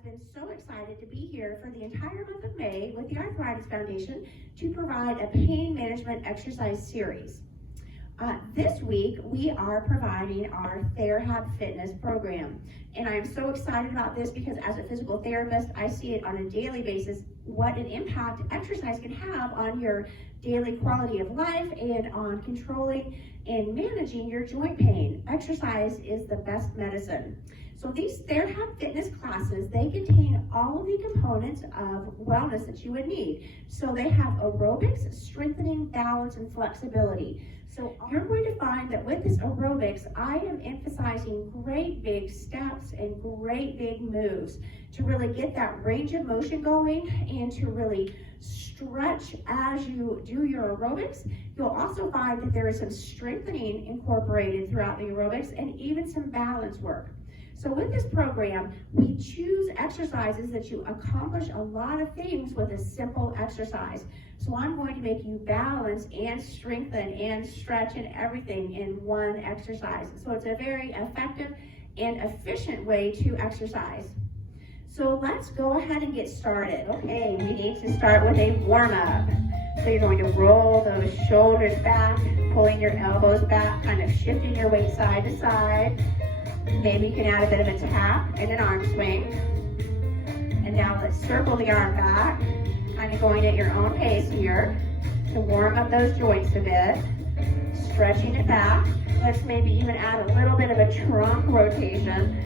has been so excited to be here for the entire month of May with the Arthritis Foundation to provide a pain management exercise series. This week, we are providing our TherHab Fitness program. And I'm so excited about this because as a physical therapist, I see it on a daily basis, what an impact exercise can have on your daily quality of life and on controlling and managing your joint pain. Exercise is the best medicine. So these TherHab Fitness classes, they contain all of the components of wellness that you would need. So they have aerobics, strengthening, balance, and flexibility. So you're going to find that with this aerobics, I am emphasizing great big steps and great big moves to really get that range of motion going and to really stretch as you do your aerobics. You'll also find that there is some strengthening incorporated throughout the aerobics and even some balance work. So with this program, we choose exercises that you accomplish a lot of things with a simple exercise. So I'm going to make you balance and strengthen and stretch and everything in one exercise. So it's a very effective and efficient way to exercise. So let's go ahead and get started. Okay, we need to start with a warm-up. So you're going to roll those shoulders back, pulling your elbows back, kind of shifting your weight side to side. Maybe you can add a bit of a tap and an arm swing. And now let's circle the arm back, kind of going at your own pace here to warm up those joints a bit, stretching it back. Let's maybe even add a little bit of a trunk rotation.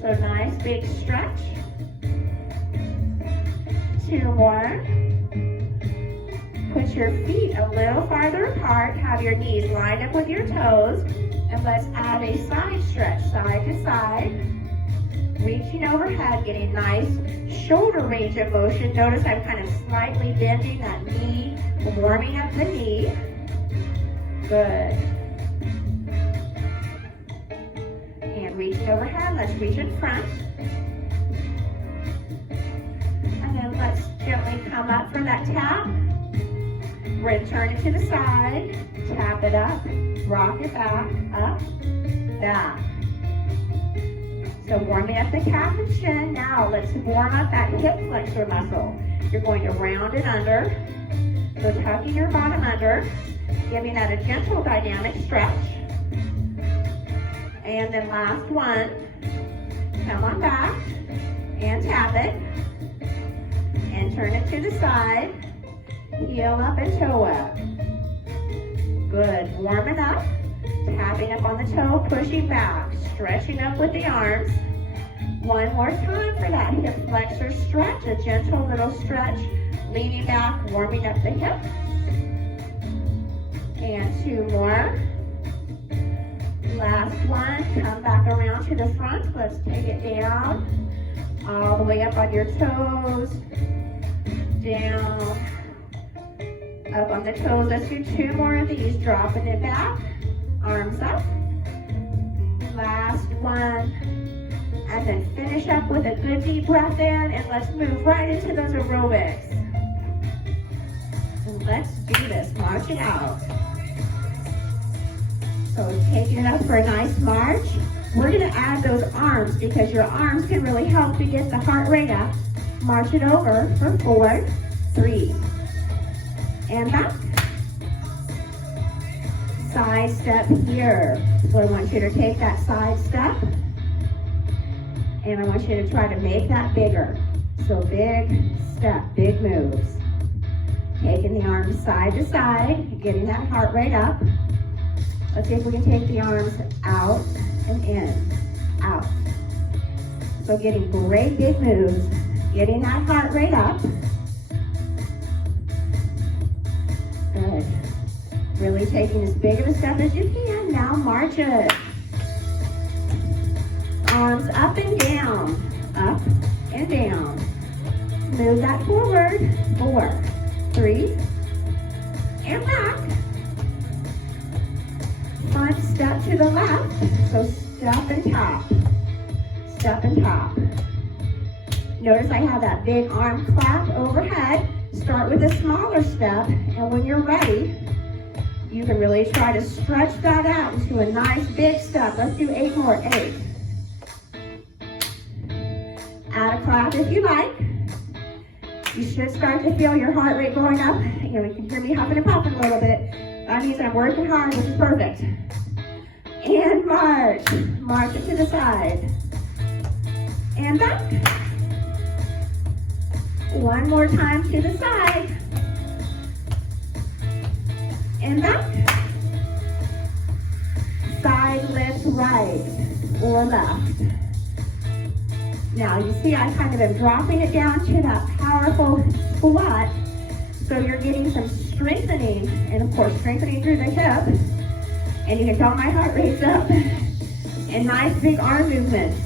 So nice big stretch. 2 more. Put your feet a little farther apart, have your knees lined up with your toes, and let's add a side stretch, side to side. Reaching overhead, getting nice shoulder range of motion. Notice I'm kind of slightly bending that knee, warming up the knee. Good. And reaching overhead, let's reach in front. And then let's gently come up from that tap. We're going to turn it to the side, tap it up, rock it back, up, back. So warming up the calf and shin. Now let's warm up that hip flexor muscle. You're going to round it under. So tucking your bottom under, giving that a gentle dynamic stretch. And then last one, come on back and tap it. And turn it to the side. Heel up and toe up. Good, warming up, tapping up on the toe, pushing back, stretching up with the arms. One more time for that hip flexor stretch, a gentle little stretch, leaning back, warming up the hip. And 2 more. Last one, come back around to the front. Let's take it down, all the way up on your toes, down, up on the toes. Let's do 2 more of these, dropping it back, arms up. Last one. And then finish up with a good deep breath in, and let's move right into those aerobics. And let's do this, march it out. So taking it up for a nice march. We're gonna add those arms because your arms can really help to get the heart rate up. March it over for 4, 3, and back. Side step here. So I want you to take that side step, and I want you to try to make that bigger. So big step, big moves. Taking the arms side to side, getting that heart rate up. Let's see if we can take the arms out and in, out. So getting great big moves, getting that heart rate up. Good. Really taking as big of a step as you can. Now march it. Arms up and down, up and down. Move that forward. 4, 3, and back. Front step to the left. So step and top. Step and top. Notice I have that big arm clap overhead. Start with a smaller step, and when you're ready, you can really try to stretch that out into a nice big step. Let's do 8 more. 8. Add a clap if you like. You should start to feel your heart rate going up. You know, you can hear me huffing and puffing a little bit. That means I'm working hard, which is perfect. And march. March it to the side. And back. One more time to the side. And back. Side lift right or left. Now you see I kind of am dropping it down to that powerful squat. So you're getting some strengthening, and of course strengthening through the hip. And you can tell my heart rate's up. And nice big arm movements.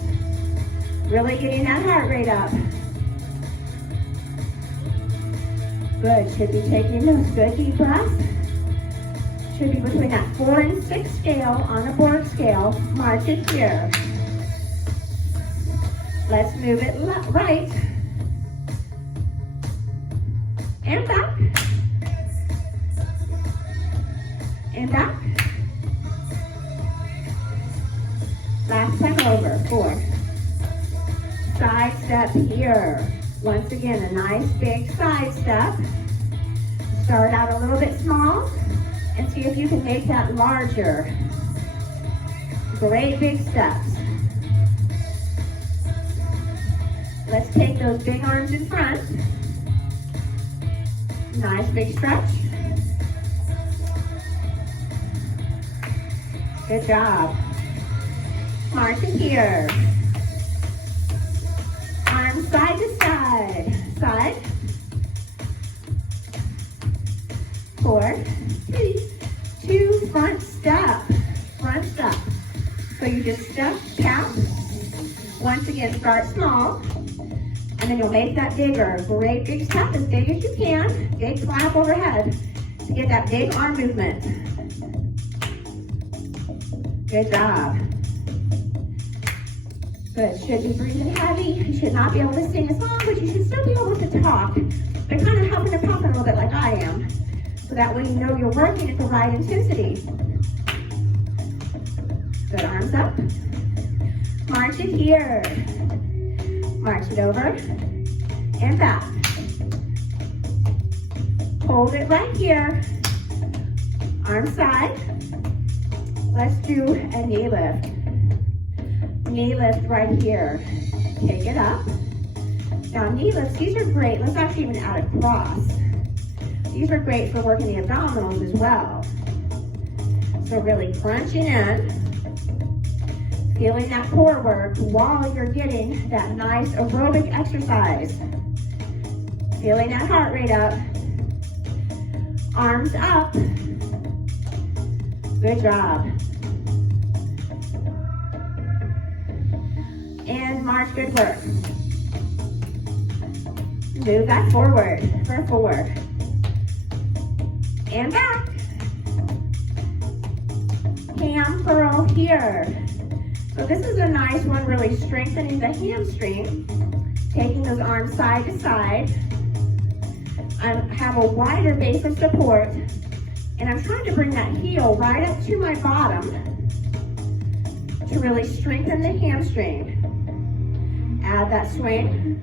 Really getting that heart rate up. Good, should be taking those good deep breaths. Should be between that 4 and 6 scale on a board scale. March it here. Let's move it right. And back. And back. Last time over. 4. Side step here. Once again, a nice big side step. Start out a little bit small and see if you can make that larger. Great big steps. Let's take those big arms in front. Nice big stretch. Good job. March it here. Arms side to side. Side. 4, 3, 2, front step. Front step. So you just step, tap. Once again, start small. And then you'll make that bigger. Great big step, as big as you can. Big clap overhead to get that big arm movement. Good job. Good, should be breathing heavy. You should not be able to sing a song, but you should still be able to talk. But kind of huffing and puffing a little bit like I am. So that way you know you're working at the right intensity. Good, arms up. March it here. March it over and back. Hold it right here. Arm side. Let's do a knee lift. Knee lift right here. Take it up. Now knee lifts, these are great. Let's actually even add a cross. These are great for working the abdominals as well. So really crunching in. Feeling that core work while you're getting that nice aerobic exercise. Feeling that heart rate up. Arms up. Good job. And march, good work. Move that forward for 4. And back. Ham curl here. So this is a nice one, really strengthening the hamstring. Taking those arms side to side. I have a wider base of support. And I'm trying to bring that heel right up to my bottom to really strengthen the hamstring. Add that swing.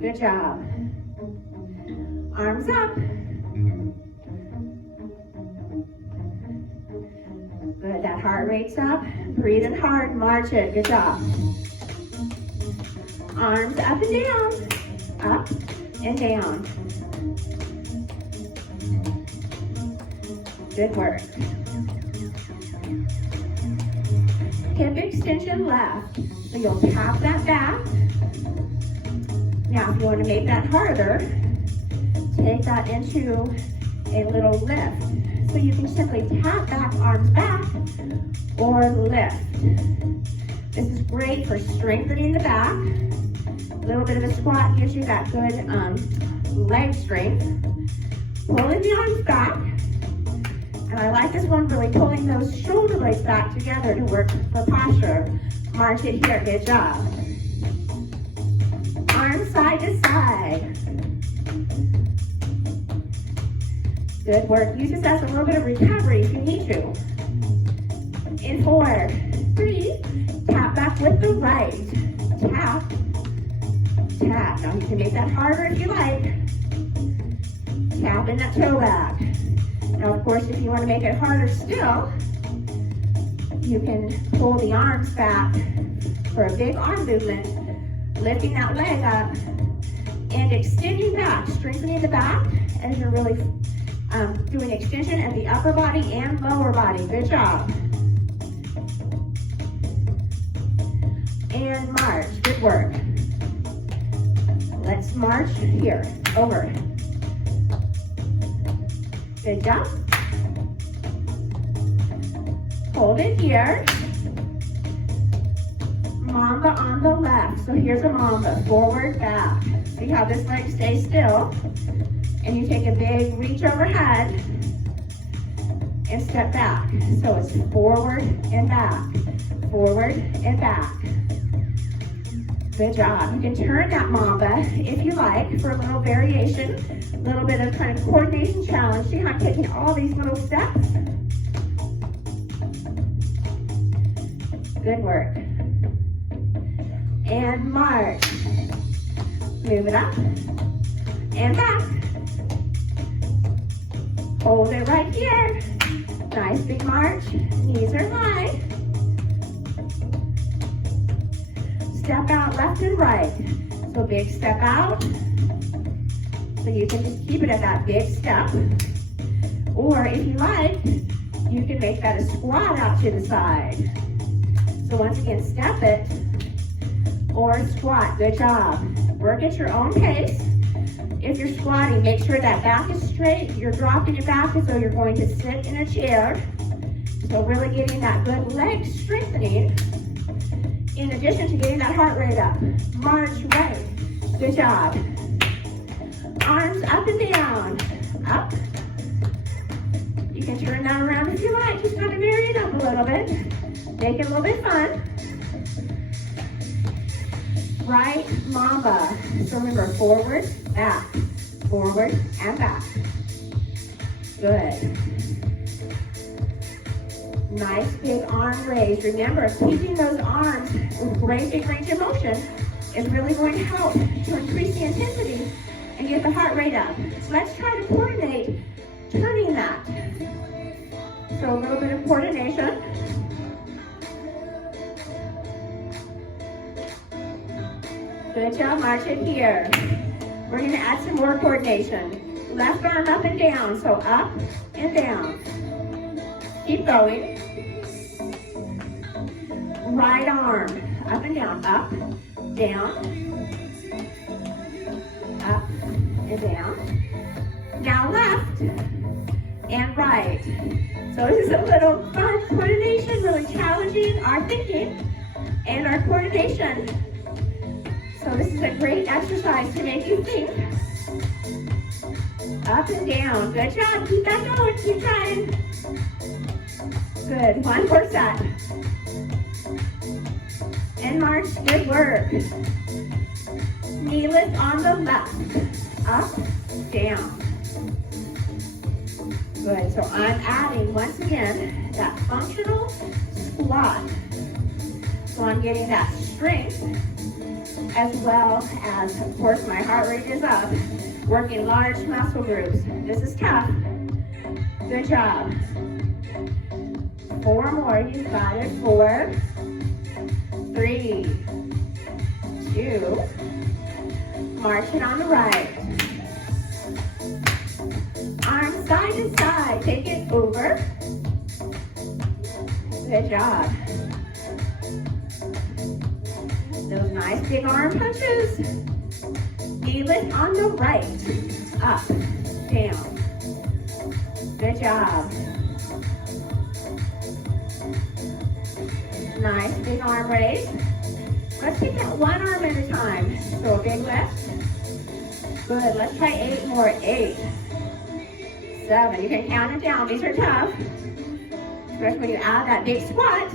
Good job. Arms up. Good, that heart rate's up. Breathing hard, march it, good job. Arms up and down. Up and down. Good work. Hip extension left. So you'll tap that back. Now if you want to make that harder, take that into a little lift. So you can simply tap back, arms back, or lift. This is great for strengthening the back. A little bit of a squat gives you that good leg strength. Pulling the arms back. And I like this one, really pulling those shoulder blades back together to work for posture. March it here, good job. Arms side to side. Good work. Use this as a little bit of recovery if you need to. In 4, 3, tap back with right. Tap, tap. Now you can make that harder if you like. Tap in that toe back. Now, of course, if you want to make it harder still, you can pull the arms back for a big arm movement, lifting that leg up and extending back, strengthening the back as you're really doing extension of the upper body and lower body. Good job. And march. Good work. Let's march here. Over. Good job. Hold it here. Mamba on the left. So here's a mamba. Forward, back. See how this leg stays still. And you take a big reach overhead and step back. So it's forward and back. Forward and back. Good job. You can turn that mamba if you like for a little variation, a little bit of kind of coordination challenge. See how I'm taking all these little steps? Good work. And march. Move it up and back. Hold it right here. Nice big march. Knees are high. Step out left and right. So big step out. So you can just keep it at that big step. Or if you like, you can make that a squat out to the side. So once again, step it or squat. Good job. Work at your own pace. If you're squatting, make sure that back is straight. You're dropping it back as though you're going to sit in a chair. So really getting that good leg strengthening. In addition to getting that heart rate up. March right. Good job. Arms up and down. Up. You can turn that around if you like. Just kind of vary it up a little bit. Make it a little bit fun. Right mamba. So remember, forward, back. Forward and back. Good. Nice big arm raise. Remember, keeping those arms with great big range of motion is really going to help to increase the intensity and get the heart rate up. Let's try to coordinate turning that. So a little bit of coordination. Good job, march it here. We're going to add some more coordination. Left arm up and down, so up and down. Keep going. Right arm, up and down, up, down, up and down. Now left and right. So this is a little fun coordination, really challenging our thinking and our coordination. So this is a great exercise to make you think. Up and down. Good job. Keep that going. Keep trying. Good. One more set. And march. Good work. Knee lift on the left. Up, down. Good. So I'm adding, once again, that functional squat. So I'm getting that strength as well as, of course, my heart rate is up. Working large muscle groups. This is tough. Good job. 4 more. You've got it. 4, 3, 2. March it on the right. Arms side to side. Take it over. Good job. Those nice big arm punches. Knee lift on the right. Up, down. Good job. Nice big arm raise. Let's take that one arm at a time. So a big lift. Good. Let's try 8 more. 8, 7. You can count it down. These are tough. Especially when you add that big squat.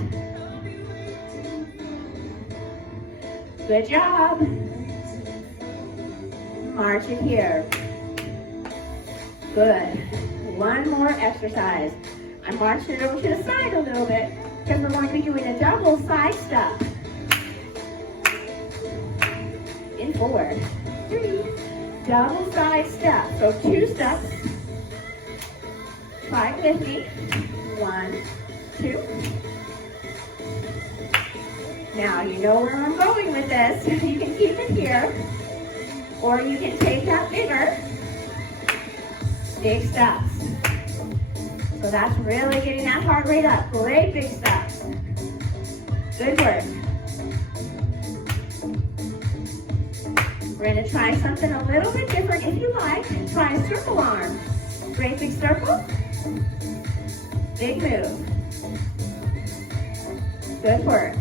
Good job. March it here. Good. One more exercise. I'm marching it over to the side a little bit because we're going to be doing a double side step. forward. 3. Double side step. So 2 steps. Try it with me. 1, 2. Now you know where I'm going with this. You can keep it here, or you can take that bigger. Big steps. So that's really getting that heart rate up. Great big steps. Good work. We're going to try something a little bit different if you like. Try a circle arm. Great big circle. Big move. Good work.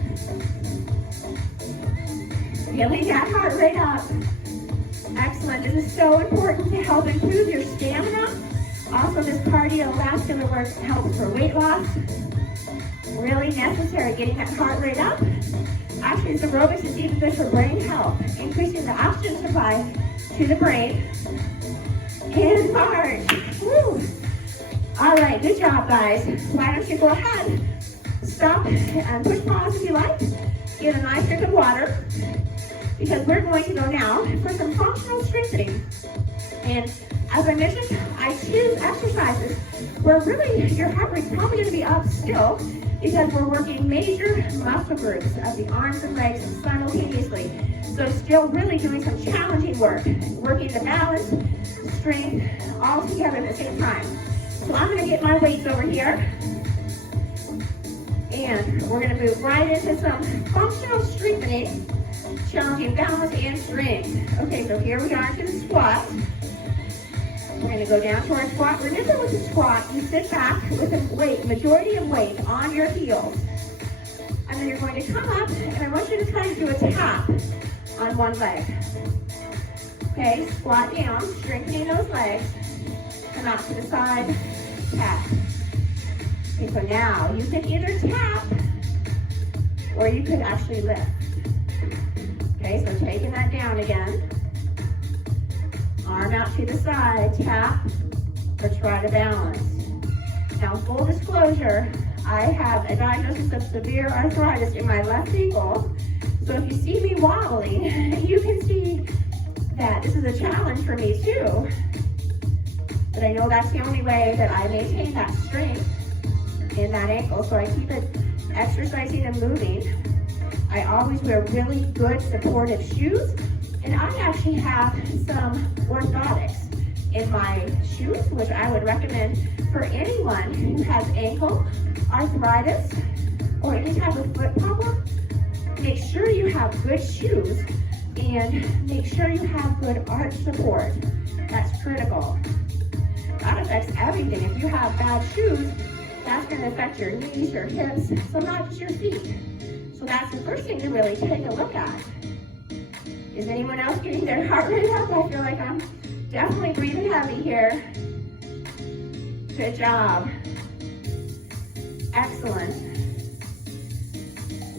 Feeling that heart rate up. Excellent. This is so important to help improve your stamina. Also, this cardiovascular work helps for weight loss. Really necessary, getting that heart rate up. Actually, this aerobics is even good for brain health, increasing the oxygen supply to the brain. And march. Woo. All right, good job, guys. Why don't you go ahead, stop and push pause if you like. Get a nice drink of water, because we're going to go now for some functional strengthening. And as I mentioned, I choose exercises where really your heart rate's probably going to be up still, because we're working major muscle groups of the arms and legs simultaneously. So still really doing some challenging work, working the balance, strength, all together at the same time. So I'm going to get my weights over here, and we're going to move right into some functional strengthening, challenging balance and strength. Okay, so here we are to the squat. We're going to go down to our squat. Remember with the squat, you sit back with the weight, majority of weight on your heels. And then you're going to come up, and I want you to try to do a tap on one leg. Okay, squat down, strengthening those legs. Come out to the side, tap. Okay, so now you can either tap, or you could actually lift. Okay, so taking that down again. Arm out to the side, tap, or try to balance. Now, full disclosure, I have a diagnosis of severe arthritis in my left ankle. So if you see me wobbling, you can see that this is a challenge for me too. But I know that's the only way that I maintain that strength in that ankle, so I keep it exercising and moving. I always wear really good supportive shoes, and I actually have some orthotics in my shoes, which I would recommend for anyone who has ankle arthritis or any type of foot problem. Make sure you have good shoes, and make sure you have good arch support. That's critical. That affects everything. If you have bad shoes, that's going to affect your knees, your hips, so not just your feet. So that's the first thing to really take a look at. Is anyone else getting their heart rate up? I feel like I'm definitely breathing heavy here. Good job. Excellent.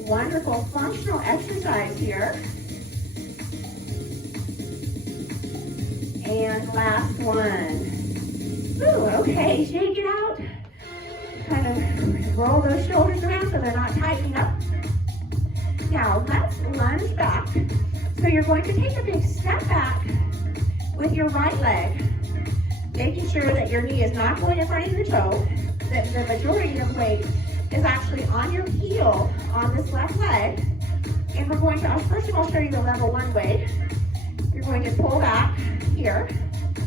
Wonderful functional exercise here. And last one. Ooh, okay, shake it out. Kind of roll those shoulders around so they're not tightening up. Now let's lunge back. So you're going to take a big step back with your right leg, making sure that your knee is not going in front of your toe, that the majority of weight is actually on your heel on this left leg. And we're going to, first of all, show you the level 1 weight. You're going to pull back here.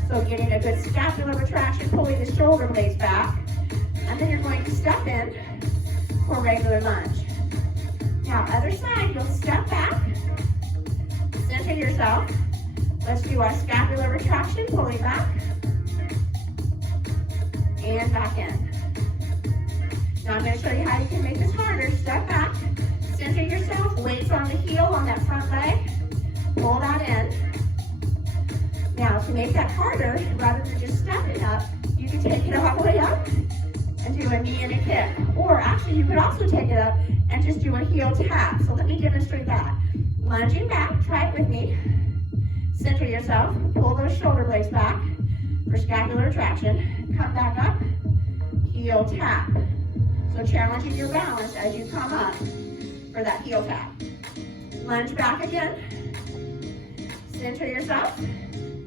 So getting a good scapular retraction, pulling the shoulder blades back. And then you're going to step in for regular lunge. Now, other side, you'll step back, center yourself. Let's do our scapular retraction, pulling back, and back in. Now I'm going to show you how you can make this harder. Step back, center yourself, weights on the heel on that front leg, pull that in. Now to make that harder, rather than just stepping up, you can take it all the way up and do a knee and a kick. Or actually you could also take it up and just do a heel tap. So let me demonstrate that. Lunging back, try it with me. Center yourself, pull those shoulder blades back for scapular retraction. Come back up, heel tap. So challenging your balance as you come up for that heel tap. Lunge back again. Center yourself.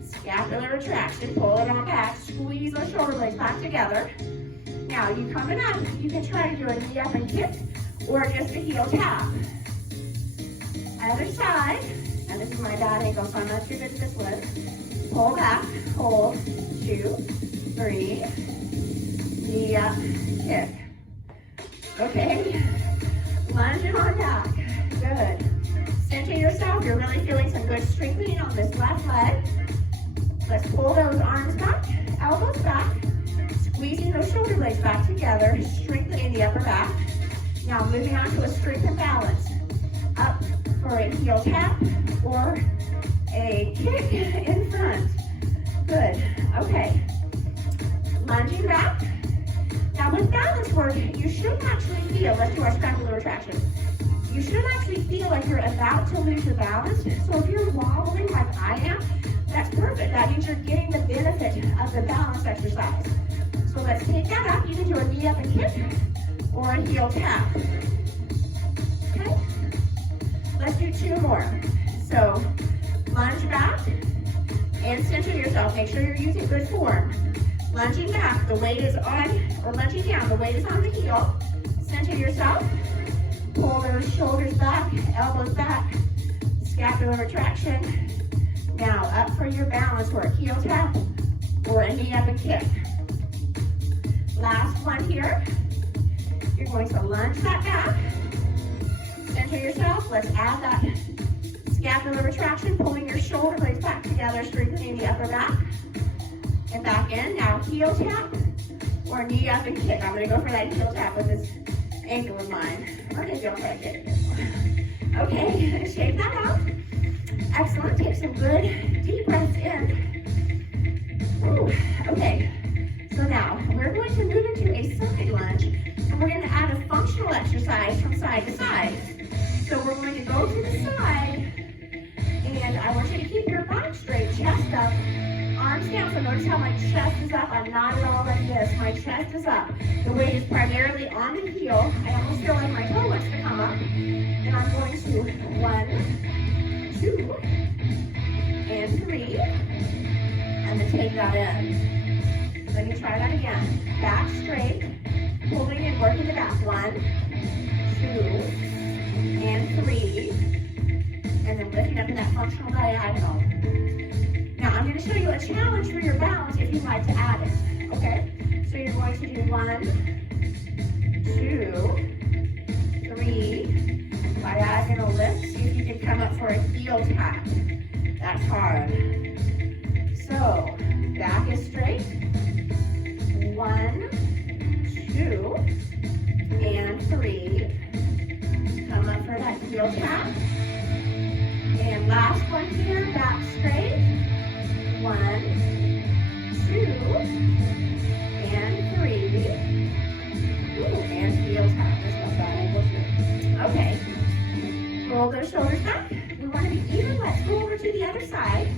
Scapular retraction. Pull it on back. Squeeze those shoulder blades back together. Now, you coming up, you can try to do a knee up and kick or just a heel tap. Other side. Now, this is my bad ankle, so I'm not too good at this one. Pull back. Hold. 2, 3. Knee up. Kick. Okay. Lunge it on back. Good. Center yourself. You're really feeling some good strengthening on this left leg. Let's pull those arms back, elbows back, squeezing those shoulder blades back together, strengthening the upper back. Now moving on to a strength and balance. Up for a heel tap or a kick in front. Good. Okay. Lunging back. Now with balance work, you should actually feel, let's do our scapular retraction. You should actually feel like you're about to lose your balance. So if you're wobbling like I am, that's perfect. That means you're getting the benefit of the balance exercise. So let's take that up. You can do a knee up and kick or a heel tap. Okay? Let's do 2 more. So lunge back and center yourself. Make sure you're using good form. Lunging back, the weight is on, or lunging down, the weight is on the heel. Center yourself. Pull those shoulders back, elbows back, scapular retraction. Now, up for your balance work, heel tap or a knee up and kick. Last one here. You're going to lunge that back. Center yourself. Let's add that scapular retraction, pulling your shoulder blades back together, strengthening the upper back. And back in. Now, heel tap or knee up and kick. I'm going to go for that heel tap with this ankle of mine. Or maybe I'll try to kick. Okay, shake that out. Excellent. Take some good deep breaths in. Ooh. Okay. So now we're going to move into a side lunge, and we're going to add a functional exercise from side to side. So we're going to go to the side, and I want you to keep your back straight, chest up, arms down. So notice how my chest is up. I'm not at all like this. My chest is up. The weight is primarily on the heel. I almost feel like my toe wants to come up, and I'm going to 1, 2, and 3, and then take that in. Let me try that again. Back straight, holding and working the back. 1, 2, and 3, and then lifting up in that functional diagonal. Now I'm going to show you a challenge for your balance if you'd like to add it. Okay? So you're going to do 1, 2, 3, diagonal lift. See if you can come up for a heel tap. That's hard. So, back is straight. 1, 2, and 3. Come up for that heel tap. And last one here, back straight. 1, 2, and 3. Ooh, and heel tap. That's not bad angle too. Okay. Roll those shoulders back. We want to be even. Let's go over to the other side.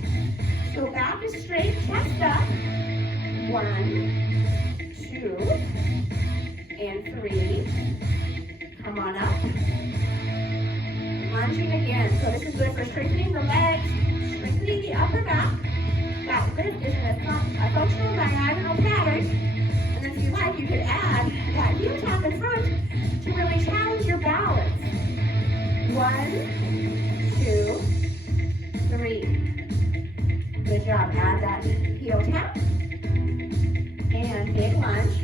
So back is straight, chest up. 1, 2, and 3. Come on up. Lunging again. So this is good for strengthening the legs, strengthening the upper back. That lift is in a functional diagonal pattern. And then if you like, you could add that heel tap in front to really challenge your balance. 1, 2, 3. Good job. Add that heel tap. And big lunge.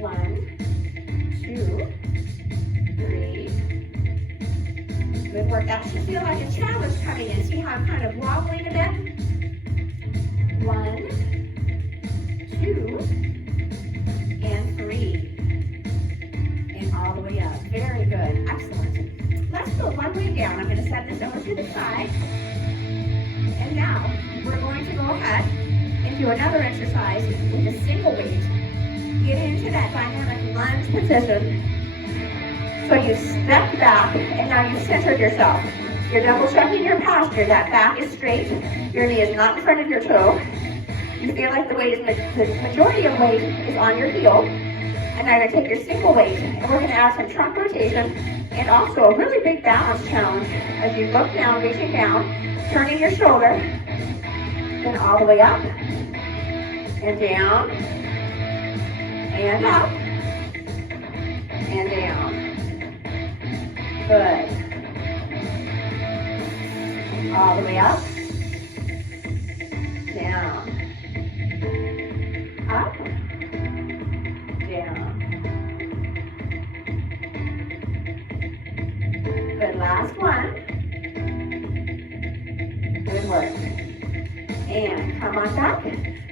1, 2, 3. Good work. That should feel like a challenge coming in. See how I'm kind of wobbling a bit? 1, 2, and 3. And all the way up. Very good. Excellent. Let's go one way down. I'm going to set this over to the side. And now we're going to go ahead and do another exercise with a single weight. Get into that dynamic lunge position. So you step back and now you centered yourself. You're double checking your posture. That back is straight. Your knee is not in front of your toe. You feel like the weight is, the majority of weight is on your heel. And now you're going to take your single weight, and we're going to add some trunk rotation and also a really big balance challenge as you look down, reaching down, turning your shoulder, then all the way up, and down, and up, and down. Good. All the way up, down, up, down. Good, last one. Good work. And come on back.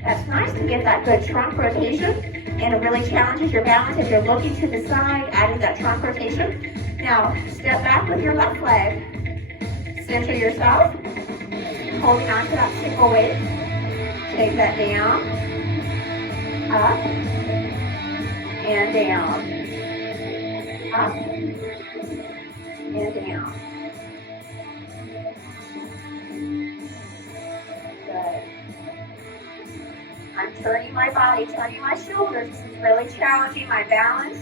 That's nice to get that good trunk rotation, and it really challenges your balance as you're looking to the side, adding that trunk rotation. Now, step back with your left leg. Center yourself, holding on to that single weight. Take that down, up, and down, up, and down. Good. I'm turning my body, turning my shoulders. This is really challenging my balance,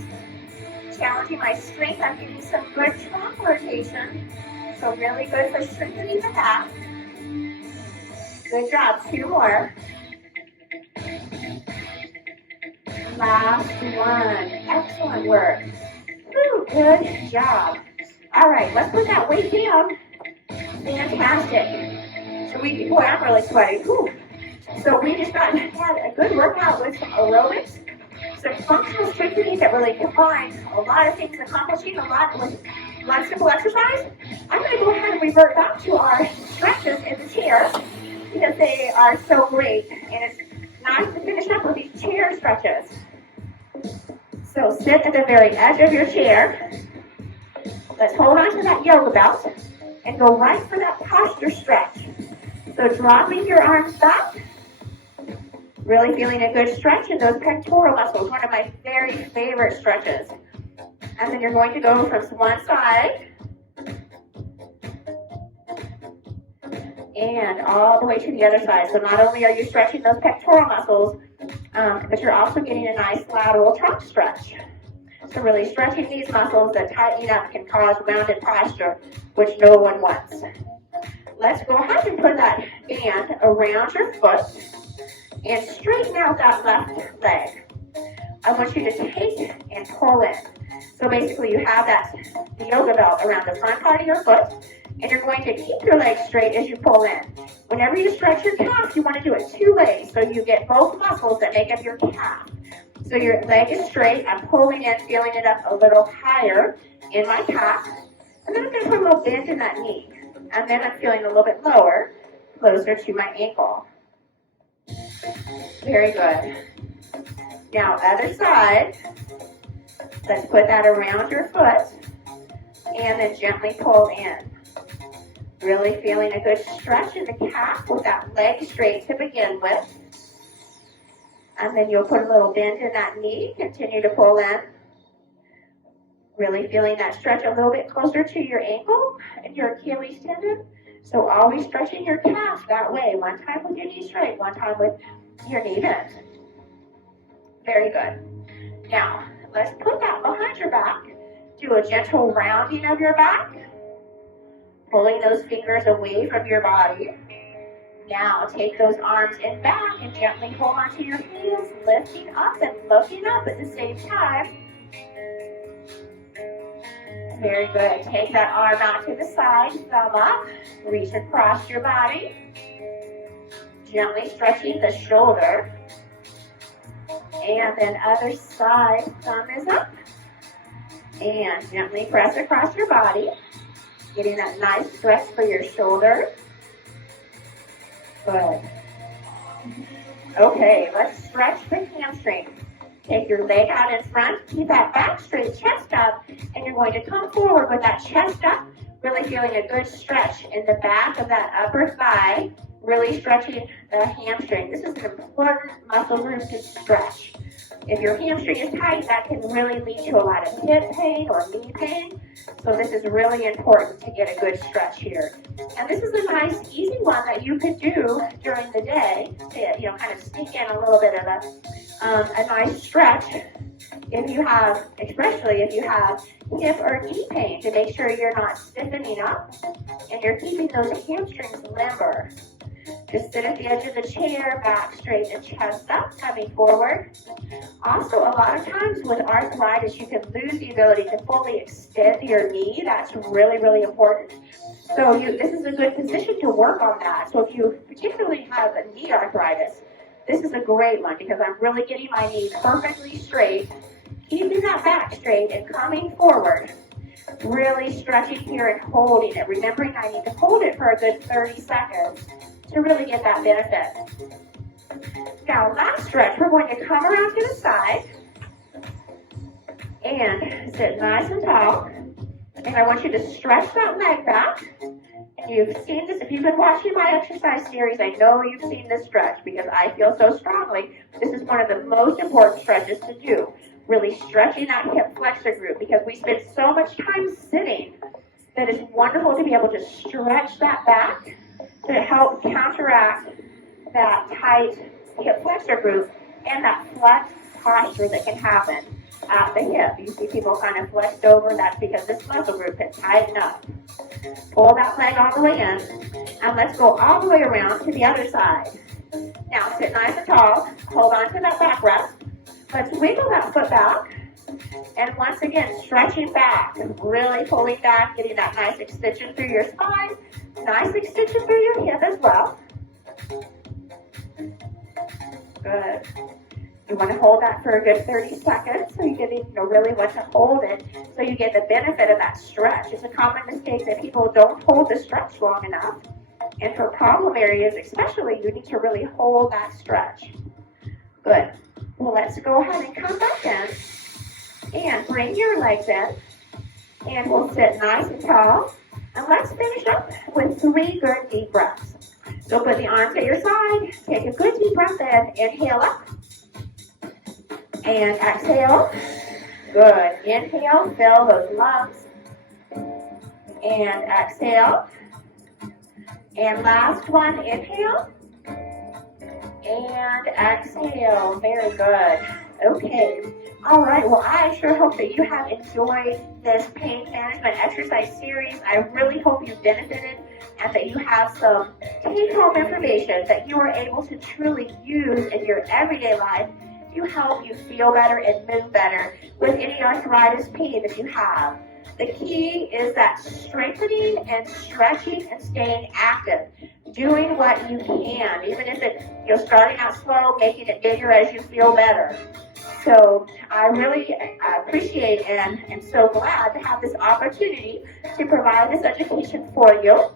challenging my strength. I'm getting some good trunk rotation. So really good for strengthening the back. Good job. 2 more. Last one. Excellent work. Woo, good job. All right, let's put that weight down. Fantastic. So boy, I'm really sweating. Whew. So we just had a good workout with some aerobics, some functional strengthening that really combines a lot of things, accomplishing a lot with one simple exercise. I'm going to go ahead and revert back to our stretches in the chair because they are so great, and it's nice to finish up with these chair stretches. So sit at the very edge of your chair. Let's hold on to that yoga belt and go right for that posture stretch. So dropping your arms back, really feeling a good stretch in those pectoral muscles, one of my very favorite stretches. And then you're going to go from one side and all the way to the other side. So not only are you stretching those pectoral muscles, but you're also getting a nice lateral trunk stretch. So really stretching these muscles that tightening up can cause rounded posture, which no one wants. Let's go ahead and put that band around your foot and straighten out that left leg. I want you to take and pull in. So basically you have the yoga belt around the front part of your foot, and you're going to keep your leg straight as you pull in. Whenever you stretch your calf, you want to do it 2 ways, so you get both muscles that make up your calf. So your leg is straight, I'm pulling in, feeling it up a little higher in my calf, and then I'm going to put a little bend in that knee. And then I'm feeling a little bit lower, closer to my ankle. Very good. Now, other side. Let's put that around your foot and then gently pull in. Really feeling a good stretch in the calf with that leg straight to begin with. And then you'll put a little bend in that knee. Continue to pull in. Really feeling that stretch a little bit closer to your ankle and your Achilles tendon. So always stretching your calf that way. One time with your knee straight, one time with your knee bent. Very good. Now, let's put that behind your back. Do a gentle rounding of your back. Pulling those fingers away from your body. Now, take those arms in back and gently hold onto your heels, lifting up and looking up at the same time. Very good. Take that arm out to the side, thumb up, reach across your body. Gently stretching the shoulder. And then other side, thumb is up. And gently press across your body. Getting that nice stretch for your shoulder. Good. Okay, let's stretch the hamstring. Take your leg out in front, keep that back straight, chest up, and you're going to come forward with that chest up, really feeling a good stretch in the back of that upper thigh, really stretching the hamstring. This is an important muscle group to stretch. If your hamstring is tight, that can really lead to a lot of hip pain or knee pain. So this is really important to get a good stretch here. And this is a nice, easy one that you could do during the day to, kind of sneak in a little bit of a nice stretch If you have, especially if you have hip or knee pain, to make sure you're not stiffening up and you're keeping those hamstrings limber. Just sit at the edge of the chair, back straight and chest up, coming forward. Also, a lot of times with arthritis, you can lose the ability to fully extend your knee. That's really, really important. So this is a good position to work on that. So if you particularly have a knee arthritis, this is a great one because I'm really getting my knee perfectly straight, keeping that back straight and coming forward. Really stretching here and holding it. Remembering I need to hold it for a good 30 seconds to really get that benefit. Now, last stretch, we're going to come around to the side and sit nice and tall. And I want you to stretch that leg back. And you've seen this, if you've been watching my exercise series, I know you've seen this stretch because I feel so strongly. This is one of the most important stretches to do. Really stretching that hip flexor group because we spend so much time sitting that it's wonderful to be able to stretch that back to help counteract that tight hip flexor group and that flex posture that can happen at the hip. You see people kind of flexed over. That's because this muscle group can tighten up. Pull that leg all the way in, and let's go all the way around to the other side. Now sit nice and tall. Hold on to that back rest. Let's wiggle that foot back. And once again, stretching back and really pulling back, getting that nice extension through your spine, nice extension through your hip as well. Good. You want to hold that for a good 30 seconds, so you can really want to hold it so you get the benefit of that stretch. It's a common mistake that people don't hold the stretch long enough. And for problem areas especially, you need to really hold that stretch. Good. Well, let's go ahead and come back in and bring your legs in. And we'll sit nice and tall. And let's finish up with 3 good deep breaths. So put the arms at your side. Take a good deep breath in. Inhale up. And exhale. Good. Inhale, fill those lungs. And exhale. And last one, inhale. And exhale. Very good. Okay. All right. Well, I sure hope that you have enjoyed this pain management exercise series. I really hope you benefited and that you have some take-home information that you are able to truly use in your everyday life to help you feel better and move better with any arthritis pain that you have. The key is that strengthening and stretching and staying active, doing what you can, even if it's starting out slow, making it bigger as you feel better. So I really appreciate and am so glad to have this opportunity to provide this education for you.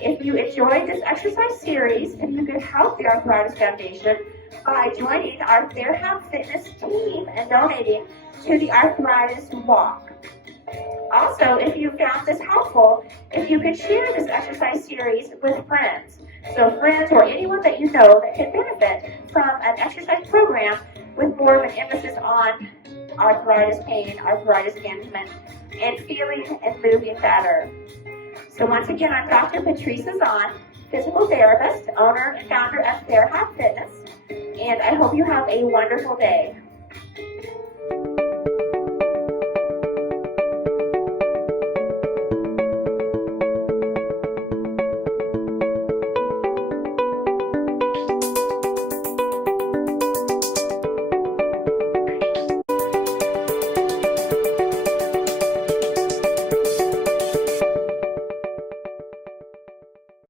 If you enjoyed this exercise series, if you could help the Arthritis Foundation by joining our TherHab Fitness team and donating to the Arthritis Walk. Also, if you found this helpful, if you could share this exercise series with friends. So friends or anyone that you know that can benefit from an exercise program with more of an emphasis on arthritis pain, arthritis management, and feeling and moving better. So once again, I'm Dr. Patrice Zahn, physical therapist, owner and founder of TherHab Fitness, and I hope you have a wonderful day.